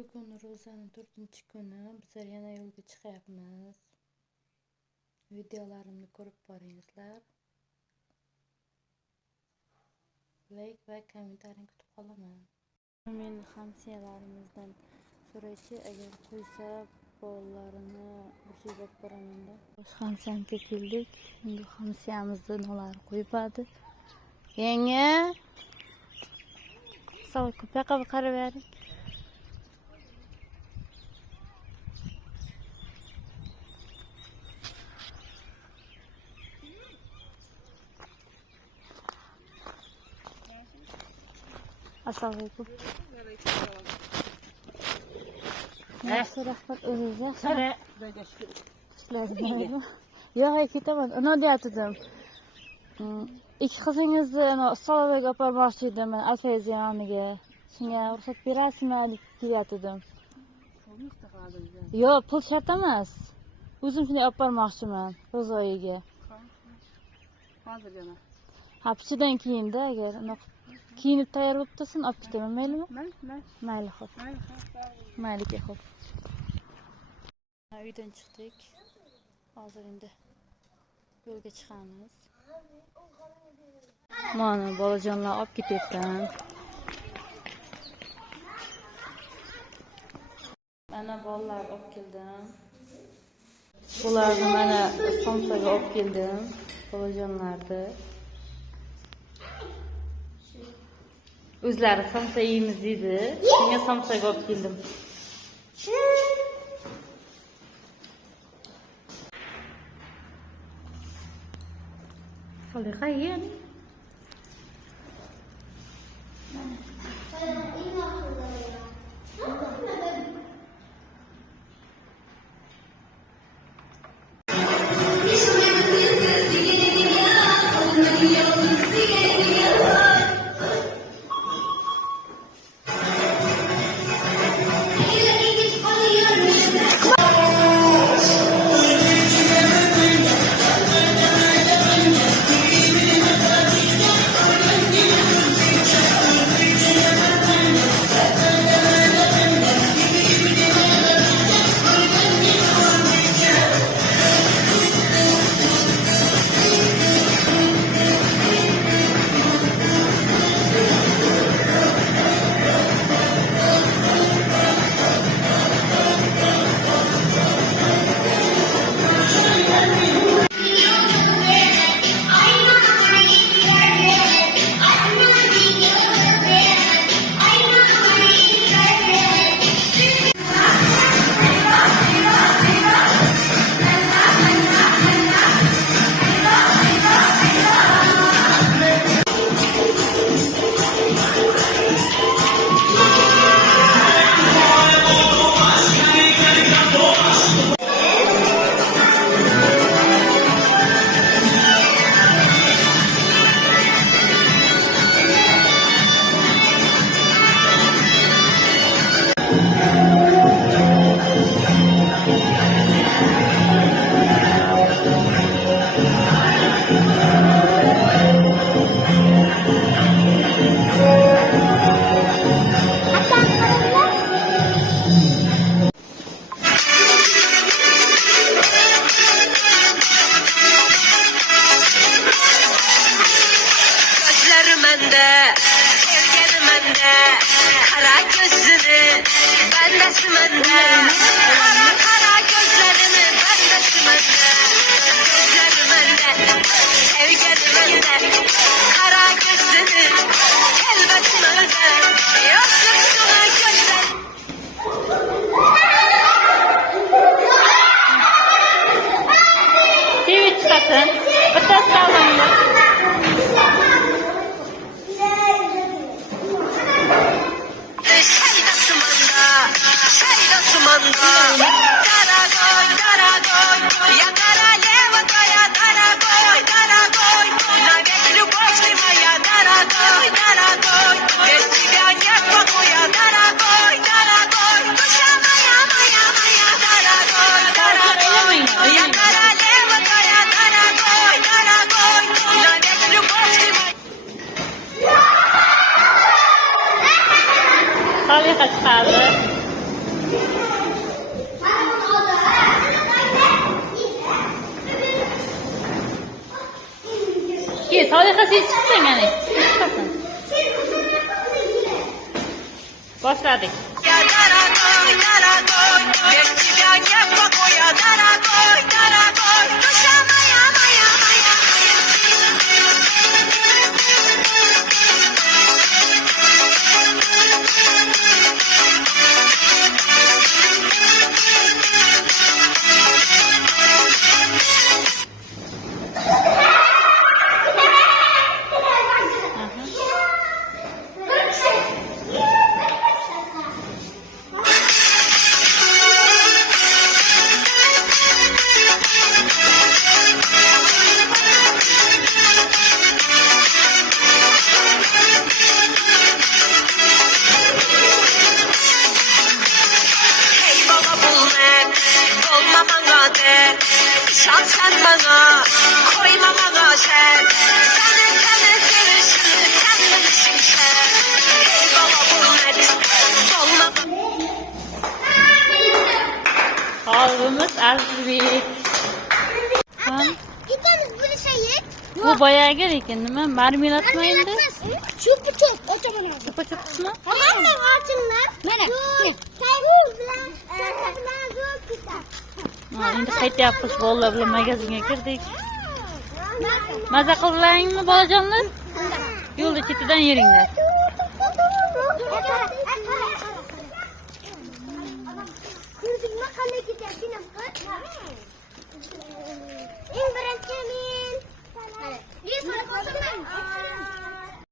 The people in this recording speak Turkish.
Bugun ro'zaning 4-kuni. Bizlar yana yo'lga chiqyapmiz. Videolarimni ko'rib boringizlar. Like va kommentarni kutib qolaman. Men hamsiyalarimizdan so'raychi, agar qo'ysa bolarini urishib olib boraman-da. Hamsiyamga keldik. Endi hamsiyamizni nolari qo'yibadi. Yangi savob ko'pga qarab bering. Assalamualaikum. Yaxshi rahmat o'zingiz yaxshi. Yo'q, ketaman. Uni deyatdim. Ikki qizingizni Solovaga olib bormoqchi edim, Alfayzi yoniga. Shunga ruxsat berasizmi deb kelyatdim. Yo'q, pul shart emas. O'zim shunday olib bormoqchiman Ro'zoyiga. Hozirgina. Ha, pichidan keyin-da, agar kiyinib tayyor bo'lib tursin, olib ketaman, maylimi? Mayli, xo'p. Mayli, xo'p. Uydan chiqdik. Hozir endi yo'lga chiqamiz. Mana bolajonlar olib ketyapman. Mana bolalar olib keldim. Bularni mana somsaga olib keldim. Bolajonlarni. O'zlari somsa yeymiz dedi. Shunga somsaga olib keldim. Saliha yen. Kara gözünü bendesin bende. Kara gözlerini bendesin bende. Gözlerim bende, sevgilim bende. Kara gözünü kelbetin önde. Yokluğuna gözler. Tweet satın. Ötes sağlamda. Saliha çıkardı. Git, harika ses çıktın yani. Başladık. Я дорогой, дорогой, без тебя не в покое, дорогой, дорогой, душа моя, моя, моя, hey baba bul ne, olma bana de, şan sen bana, koyma bana sen, seni sevişim, sen bilirsin sen, hey baba bul ne, olma Halvımız Arzubek. Tamam. Gidiniz bunu şeyi. Bu bayağı gereken değil mi? Mermi atmayın da. Çok çok o zaman oldu. Çıpa çıpsına. Tamam mı altınlar? Merak. Şimdi kayıt yapmış. Vallahi bile magazine girdik. Maza kıllayın mı balacanlar? Yolda çetiden yerinler. İn birinci min.